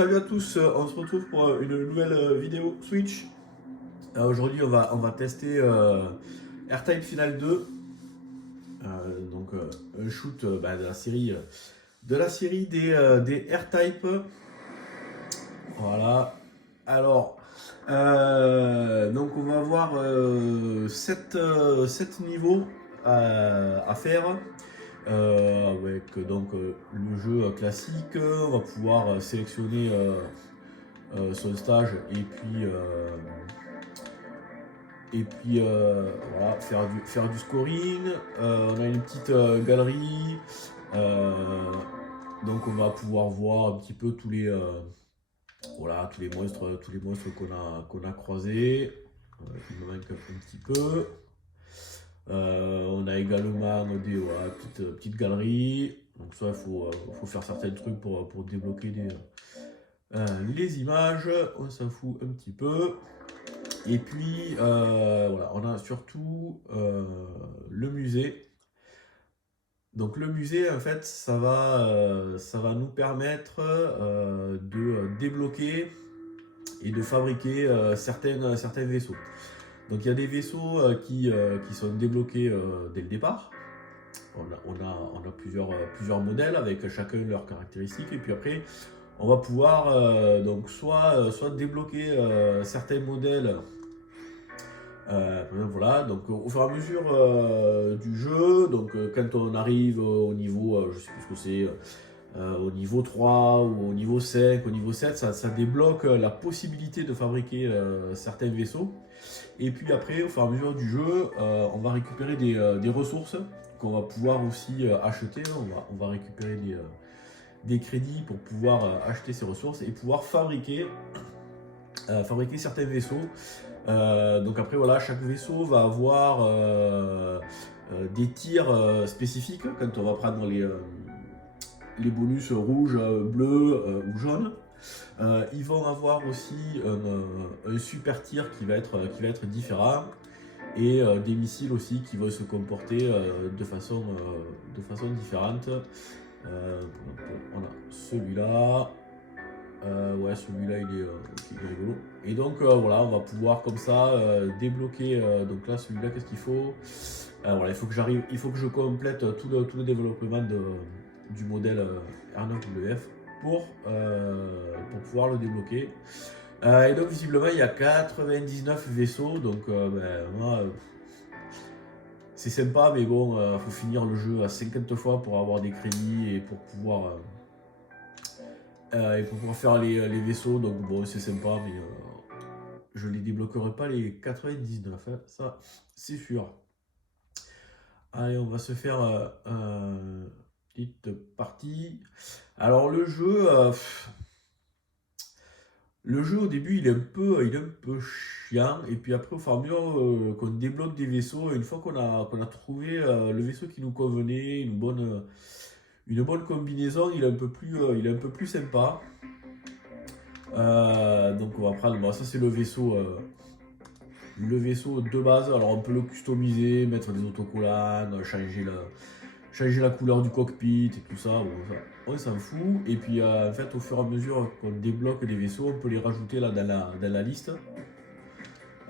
Salut à tous, on se retrouve pour une nouvelle vidéo Switch. Aujourd'hui on va tester R-Type Final 2, un shoot de la série des R-Type. Voilà. Alors, donc on va avoir 7 niveaux à faire. Avec le jeu classique, on va pouvoir sélectionner son stage voilà, faire du scoring. On a une petite galerie, euh, donc on va pouvoir voir un petit peu tous les monstres qu'on a croisés. Il me manque un petit peu. On a également des petites galeries. Donc ça, faut faire certains trucs pour débloquer les images. On s'en fout un petit peu. Et puis, voilà, on a surtout le musée. Donc le musée, en fait, ça va nous permettre de débloquer et de fabriquer certains vaisseaux. Donc il y a des vaisseaux qui sont débloqués dès le départ. On a plusieurs modèles avec chacun leurs caractéristiques. Et puis après, on va pouvoir soit débloquer certains modèles. Voilà, donc au fur et à mesure du jeu, quand on arrive au niveau, je sais plus ce que c'est, au niveau 3 ou au niveau 5, au niveau 7, ça débloque la possibilité de fabriquer certains vaisseaux. Et puis après, au fur et à mesure du jeu, on va récupérer des ressources qu'on va pouvoir aussi acheter. On va récupérer des crédits pour pouvoir acheter ces ressources et pouvoir fabriquer certains vaisseaux. Donc après, voilà, chaque vaisseau va avoir des tirs spécifiques quand on va prendre les bonus rouge, bleu ou jaune. Ils vont avoir aussi un super tir qui va être différent et des missiles aussi qui vont se comporter de façon différente. On a celui-là. Ouais, celui-là il est rigolo. Et donc voilà, on va pouvoir comme ça débloquer. Donc là, celui-là, qu'est-ce qu'il faut? Voilà, il faut que je complète tout le développement du modèle R9WF pour pouvoir le débloquer. Et donc visiblement il y a 99 vaisseaux, donc moi c'est sympa, mais bon, faut finir le jeu à 50 fois pour avoir des crédits et pour pouvoir faire les vaisseaux. Donc bon, c'est sympa, mais je les débloquerai pas les 99, hein, ça c'est sûr. Allez, on va se faire une petite partie. Alors le jeu au début il est un peu chiant, et puis après au fur et à mesure qu'on débloque des vaisseaux, une fois qu'on a trouvé le vaisseau qui nous convenait, une bonne combinaison, il est un peu plus sympa. Donc on va prendre, bon, ça c'est le vaisseau de base. Alors on peut le customiser, mettre des autocollants, changer la couleur du cockpit et tout ça. Bon, on s'en fout. Et puis en fait, au fur et à mesure qu'on débloque les vaisseaux, on peut les rajouter là dans la liste.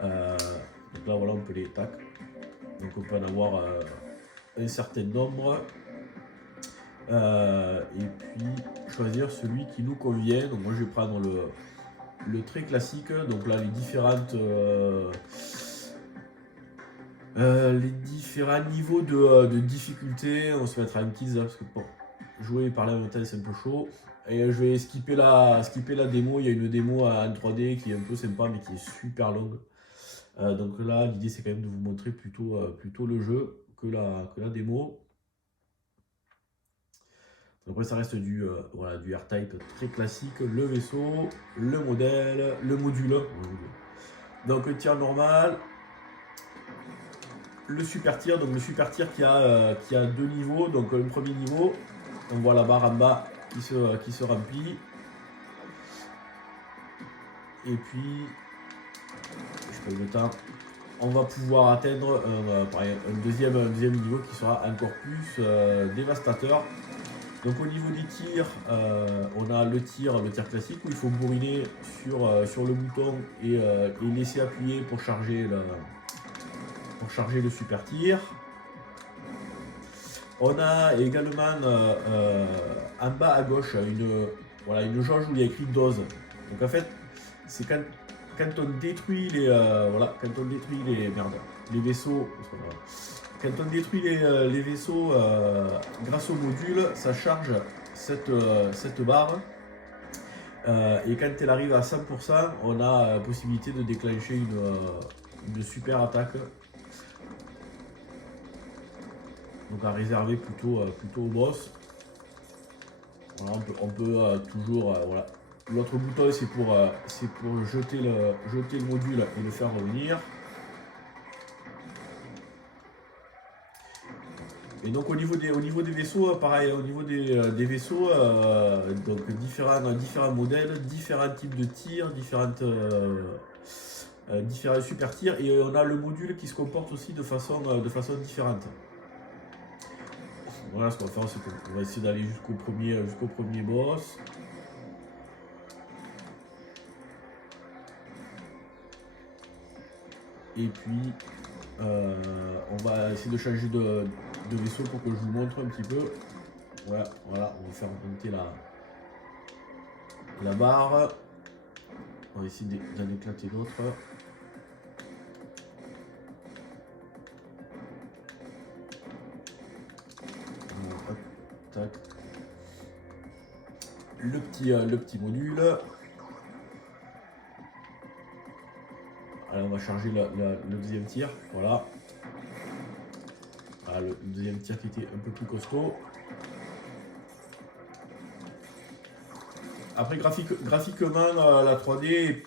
Donc là, voilà, on peut les tac. Donc on peut en avoir un certain nombre. Et puis choisir celui qui nous convient. Donc moi je vais prendre le très classique. Donc là, les différents niveaux de difficulté. On va se mettre à un kids parce que pour jouer par là en même temps c'est un peu chaud. Et je vais skipper la démo. Il y a une démo en 3D qui est un peu sympa mais qui est super longue. Donc là, l'idée c'est quand même de vous montrer plutôt le jeu que la démo. Après, ça reste du R-Type très classique. Le vaisseau, le modèle, le module. Donc tir normal, le super tir. Donc le super tir qui a deux niveaux. Donc le premier niveau, on voit la barre en bas qui se remplit. Et puis, je prends le temps, on va pouvoir atteindre un deuxième niveau qui sera encore plus dévastateur. Donc au niveau des tirs, on a le tir classique où il faut bourriner sur le bouton et laisser appuyer pour charger le super tir. On a également en bas à gauche une jauge où il y a écrit dose. Donc en fait, c'est quand on détruit les vaisseaux, quand on détruit les vaisseaux grâce au module, ça charge cette barre. Et quand elle arrive à 100%, on a possibilité de déclencher une super attaque. Donc à réserver plutôt au boss. Voilà, on peut toujours. Voilà. L'autre bouton c'est pour jeter le module et le faire revenir. Et donc au niveau des vaisseaux, pareil, au niveau des vaisseaux, donc différents modèles, différents types de tirs, différents super tirs, et on a le module qui se comporte aussi de façon différente. Voilà, ce qu'on va faire, c'est qu'on va essayer d'aller jusqu'au premier boss. Et puis, on va essayer de changer de vaisseau pour que je vous montre un petit peu. Voilà, on va faire monter la barre. On va essayer d'en éclater d'autres. Tac. Le petit module. Alors on va charger le deuxième tir. Voilà. Voilà le deuxième tir qui était un peu plus costaud. Après graphiquement la 3D est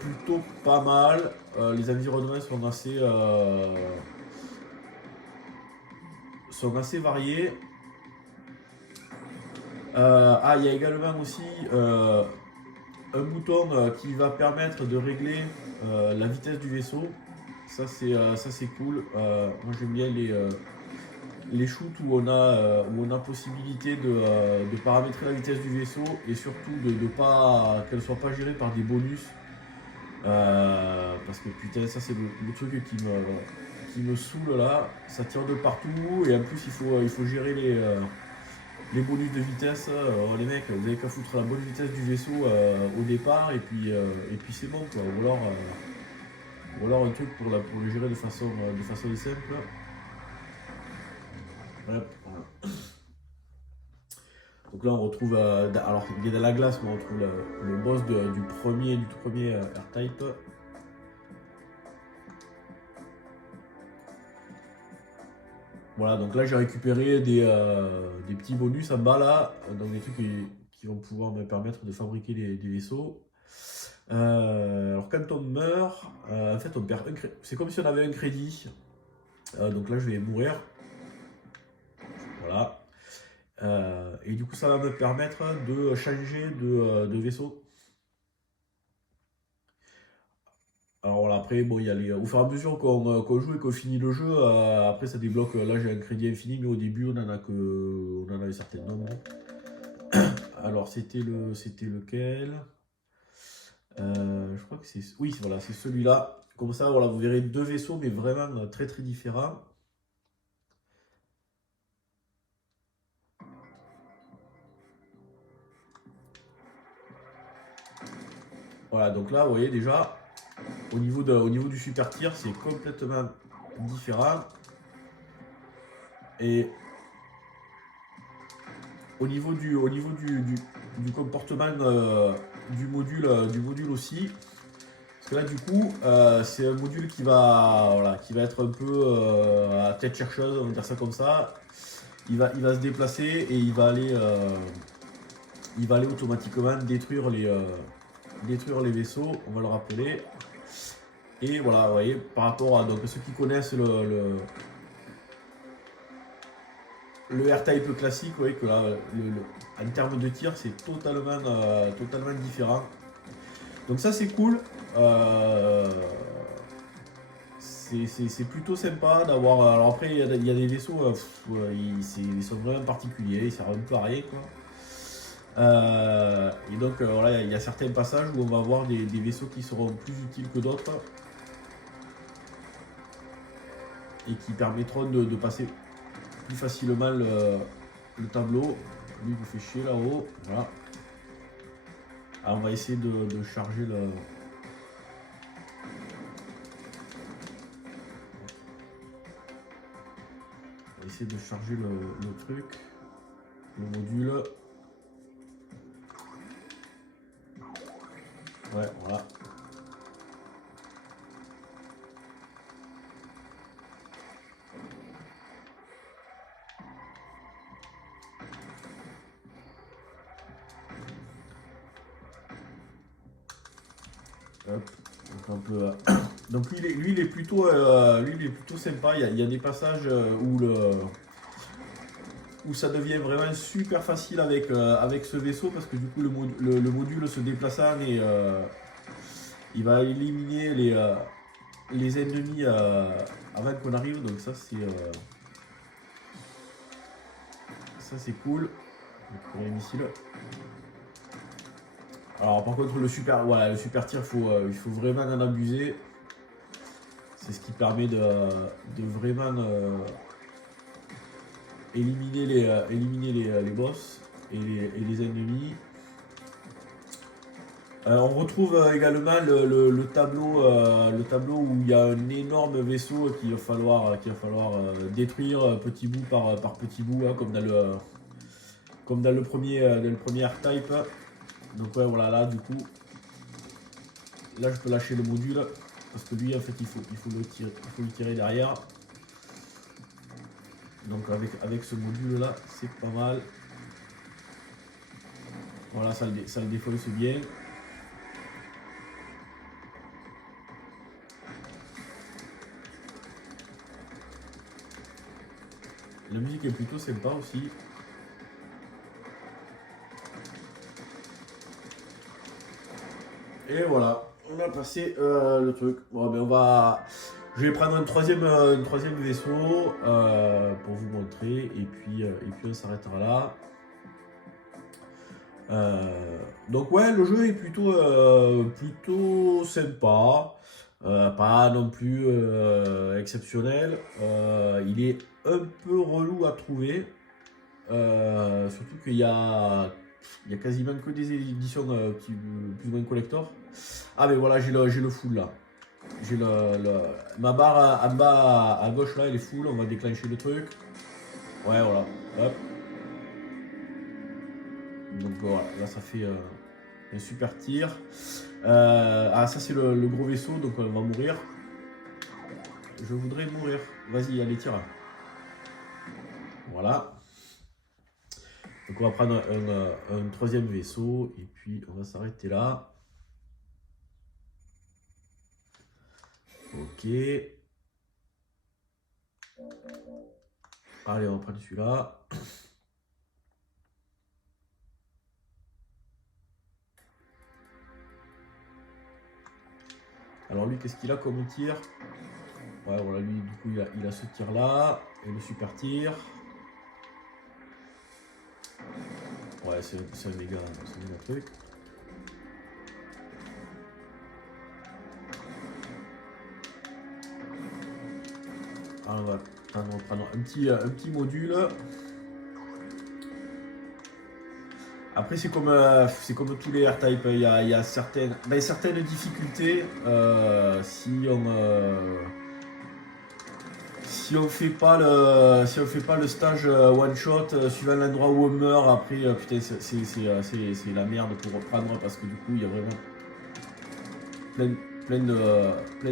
plutôt pas mal. Les environnements sont assez variés. Il y a également aussi un bouton qui va permettre de régler la vitesse du vaisseau. Ça c'est cool. Moi j'aime bien les shoots où on a possibilité de paramétrer la vitesse du vaisseau et surtout qu'elle ne soit pas gérée par des bonus. Parce que putain, ça c'est le truc qui me saoule là. Ça tire de partout et en plus il faut gérer les bonus de vitesse. Les mecs, vous avez qu'à foutre la bonne vitesse du vaisseau au départ et puis c'est bon quoi. Ou alors un truc pour le gérer de façon simple. Voilà. Donc là on retrouve, alors il est dans la glace, mais on retrouve le boss du tout premier R-Type. Voilà, donc là j'ai récupéré des petits bonus en bas là, donc des trucs qui vont pouvoir me permettre de fabriquer des vaisseaux. Alors quand on meurt, en fait on perd un crédit. C'est comme si on avait un crédit. Donc là je vais mourir. Voilà. Et du coup ça va me permettre de changer de vaisseau. Alors voilà, après bon, il y a au fur et à mesure qu'on joue et qu'on finit le jeu, après ça débloque. Là j'ai un crédit infini, mais au début on en avait certains nombres. Alors c'était lequel? Je crois que c'est... Oui, voilà, c'est celui-là. Comme ça, voilà, vous verrez deux vaisseaux, mais vraiment très très différents. Voilà, donc là, vous voyez déjà, au niveau du super tir, c'est complètement différent. Et au niveau du comportement du module aussi. Parce que là, du coup, c'est un module qui va être un peu à tête chercheuse, on va dire ça comme ça. Il va se déplacer et il va aller automatiquement détruire les vaisseaux, on va le rappeler. Et voilà, vous voyez, par rapport à donc, ceux qui connaissent le R-Type classique, vous voyez que là, en termes de tir, c'est totalement différent. Donc ça, c'est cool. c'est plutôt sympa d'avoir. Alors après, il y a des vaisseaux, ils sont vraiment particuliers, ils servent un peu à rien, quoi. Et donc, voilà, il y a certains passages où on va avoir des vaisseaux qui seront plus utiles que d'autres et qui permettront de passer plus facilement le tableau. Lui, il vous fait chier là-haut. Voilà. Alors, on va essayer de charger le. On va essayer de charger le truc, le module. Ouais, voilà. Hop. Donc, un peu, donc lui, il est plutôt sympa. Il y a des passages où ça devient vraiment super facile avec ce vaisseau parce que du coup le module se déplaçant et il va éliminer les ennemis avant qu'on arrive. Donc ça c'est cool. Le premier missile. Alors par contre le super tir, il faut vraiment en abuser. C'est ce qui permet de vraiment éliminer les boss et les ennemis. On retrouve également le tableau où il y a un énorme vaisseau qu'il va falloir détruire petit bout par petit bout, hein, comme dans le premier R-Type. Donc ouais, voilà, là du coup, là je peux lâcher le module parce que lui en fait il faut le tirer derrière. Donc avec ce module là, c'est pas mal. Voilà, ça le défonce bien. La musique est plutôt sympa aussi. Et voilà, on a passé le truc. Bon, ben je vais prendre un troisième vaisseau pour vous montrer et puis on s'arrêtera là. Donc ouais, le jeu est plutôt sympa, pas non plus exceptionnel. Il est un peu relou à trouver, surtout il y a quasiment que des éditions plus ou moins collector. Ah mais voilà, j'ai le full là. J'ai ma barre en bas à gauche là, elle est full, on va déclencher le truc. Ouais voilà, hop. Donc voilà, là ça fait un super tir. Ça c'est le gros vaisseau, donc on va mourir. Je voudrais mourir. Vas-y, allez, tire. Voilà. Donc on va prendre un troisième vaisseau et puis on va s'arrêter là. Ok. Allez, on va prendre celui-là. Alors lui, qu'est-ce qu'il a comme tir? Ouais, voilà, lui, du coup, il a ce tir-là et le super tir. Ouais, c'est un méga truc. Alors, on va prendre un petit module. Après, c'est comme tous les R-Type, il y a certaines difficultés si on fait pas le stage one shot suivant l'endroit où on meurt. Après, putain, c'est la merde pour reprendre parce que du coup, il y a vraiment plein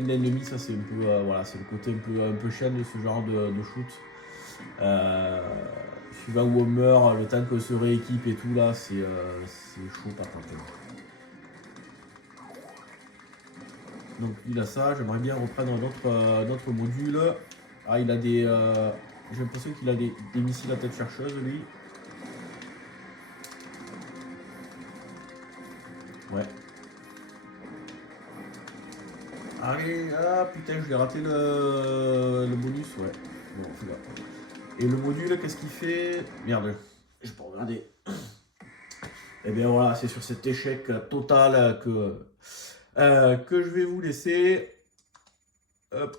d'ennemis. Ça, c'est un peu voilà, c'est le côté un peu chiant de ce genre de shoot. Suivant où on meurt, le temps qu'on se rééquipe et tout là, c'est chaud patate. Donc il a ça, j'aimerais bien reprendre notre module. Ah, il a des. J'ai l'impression qu'il a des missiles à tête chercheuse lui. Ouais. Allez, ah putain, je l'ai raté le bonus, ouais. Bon, c'est là. Et le module, qu'est-ce qu'il fait? Merde, je peux regarder. Et bien voilà, c'est sur cet échec total que je vais vous laisser. Hop.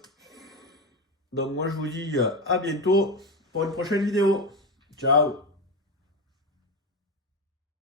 Donc moi je vous dis à bientôt pour une prochaine vidéo. Ciao.